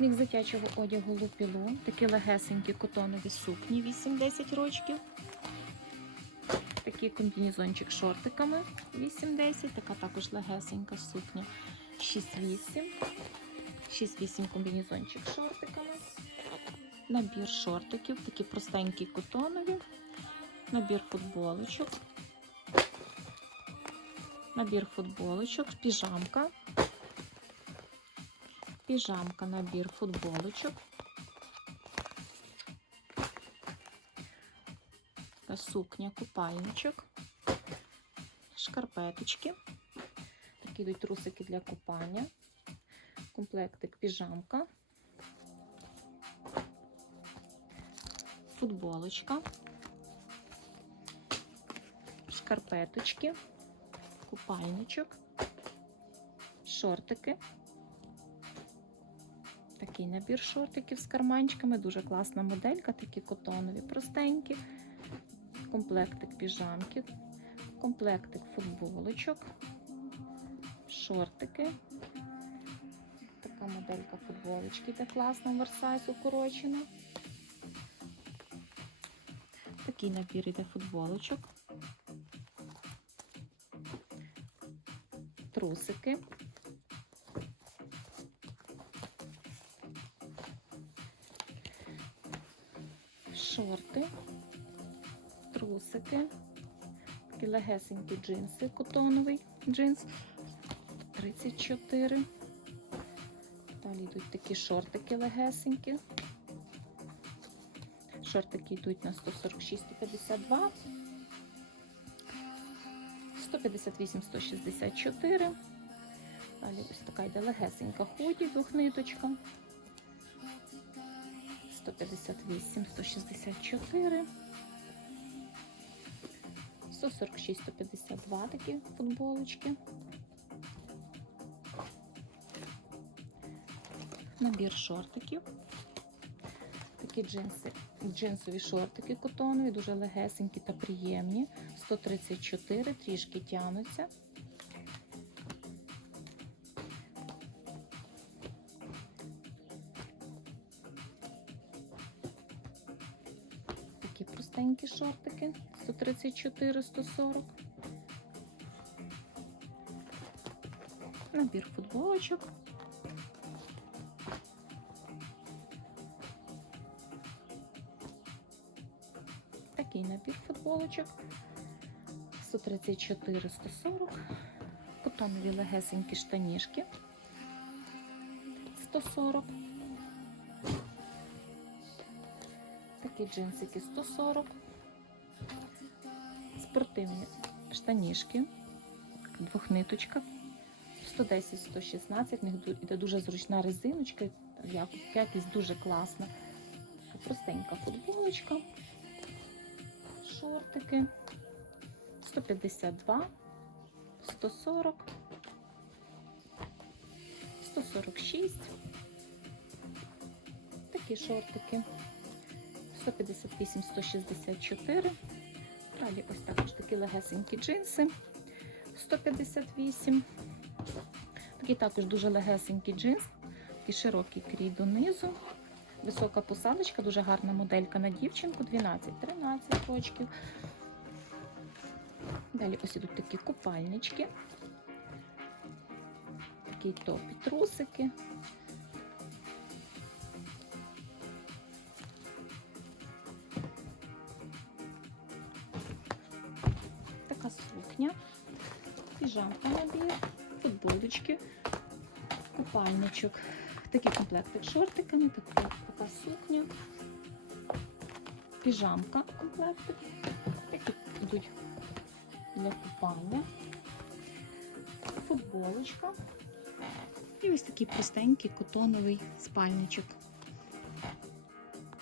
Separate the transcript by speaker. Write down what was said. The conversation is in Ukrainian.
Speaker 1: Мікс дитячого одягу лупілу. Такі легесенькі котонові сукні 8-10 рочків. Такий комбінезончик шортиками 8-10. Така також легесенька сукня 6-8. 6-8 комбінезончик шортиками. Набір шортиків, такі простенькі котонові. Набір футболочок. Набір футболочок, піжамка. Піжамка, набір футболочок. Сукня, купальничок, шкарпеточки. Такі йдуть трусики для купання. Комплектик піжамка. Футболочка. Шкарпеточки, купальничок, шортики. Такий набір шортиків з карманчиками. Дуже класна моделька, такі котонові, простенькі. Комплектик піжамки, комплектик футболочок, шортики. Така моделька футболочки, де класна версайз укорочена. Такий набір іде футболочок. Трусики. Шорти, трусики, такі легесенькі джинси, котоновий джинс 34. Далі йдуть такі шортики легесенькі. Шортики йдуть на 146, 152, 158, 164. Далі ось така йде легесенька ході, двохниточка. 158, 164. 146, 152 такі футболочки. Набір шортиків. Такі джинси, джинсові шортики котонові, дуже легесенькі та приємні. 134, трішки тянуться. Такі простенькі шортики 134, 140. Набір футболочок. Такий набір футболочок 134, 140. Котонові легесенькі штанішки 140. Такі джинсики 140. Спортивні штанішки, двохниточка 110-116. В іде дуже зручна резиночка, якість дуже класна. Простенька футболочка, шортики 152, 140, 146. Такі шортики. 158, 164. Далі ось також такі легесенькі джинси. 158. Такий також дуже легесенький джинс. Такий широкий крій донизу. Висока посадочка, дуже гарна моделька на дівчинку. 12-13 рочків. Далі ось ідуть такі купальнички. Такі топі трусики. Така сукня, піжамка набір, футболочки, купальничок. Такий комплектик з шортиками, така, така сукня, піжамка комплектик. Такі йдуть для купання, футболочка. І ось такий простенький котоновий спальничок.